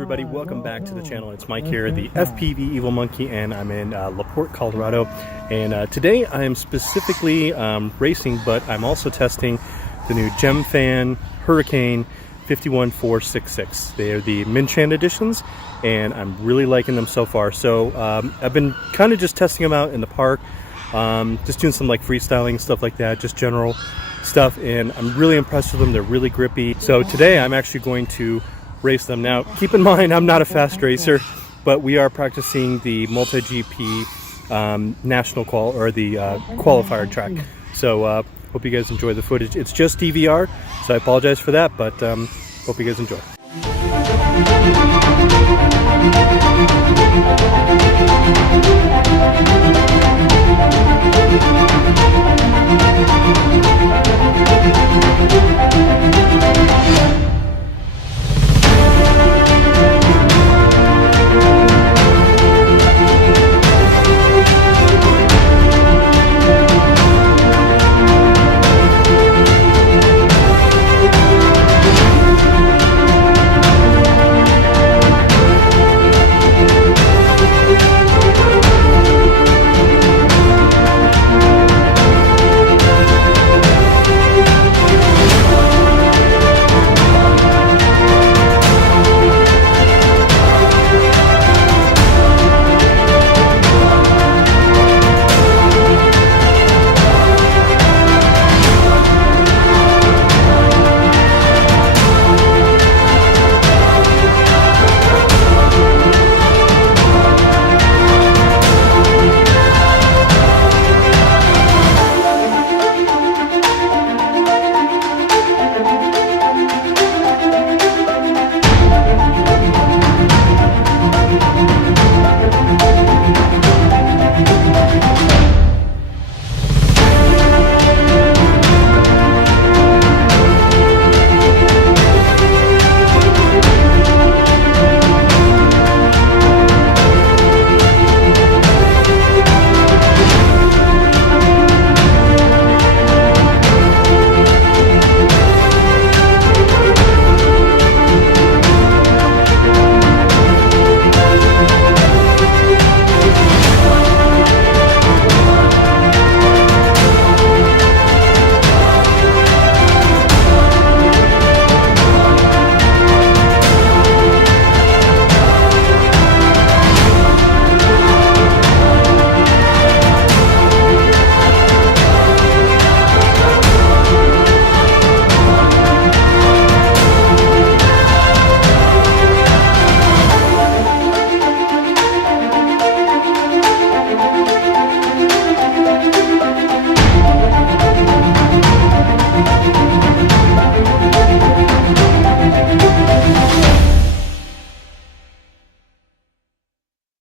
everybody, welcome back to the channel. It's Mike here, the FPV Evil Monkey, and I'm in LaPorte, Colorado. And today I am specifically racing, but I'm also testing the new GemFan Hurricane 51466. They are the MinChan editions, and I'm really liking them so far. So I've been kind of just testing them out in the park, just doing some like freestyling, stuff like that, just general stuff, and I'm really impressed with them. They're really grippy. So today I'm actually going to race them. Now keep in mind, I'm not a fast racer, but we are practicing the multi-GP national qualifier track. So hope you guys enjoy the footage. It's just DVR, so I apologize for that, but hope you guys enjoy.